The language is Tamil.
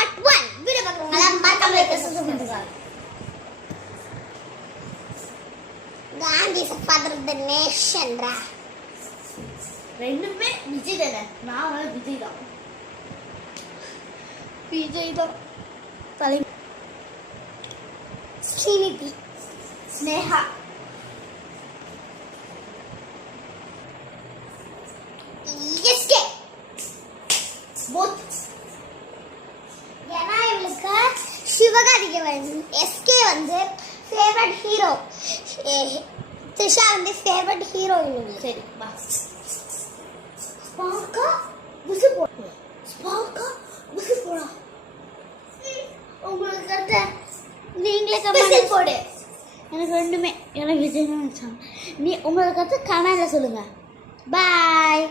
பார்ட் 1 வீடியோ பார்க்கறவங்க மறக்காம லைக் சப்ஸ்கிரைப் பண்ணுங்க. Gandhi is father of the nation ரா. ரெண்டுமே விஜய் தானே. நான் விஜய் தான். விஜய் தான். தலை ஸ்ரீநிதி, ஸ்னேகா, எஸ்கே போத். ஏன்னா இவளுக்கு சிவகார்த்திகேயன் வந்து எஸ்கே வந்து ஃபேவரட் ஹீரோ, த்ரிஷா வந்து ஃபேவரட் ஹீரோயின். சரி வா. ஸ்பார்க்கா புசு போடு, ஸ்பார்க்கா புசு போடா. உங்களுக்கு கரெக்டா நீங்களே Special கமெண்ட் போடு. எனக்கு ரெண்டுமே எனக்கு விஜய் தான் நினைச்சாங்க. நீ உங்களுக்கு கரெக்டாக கமெண்ட்ல சொல்லுங்க. பாய்.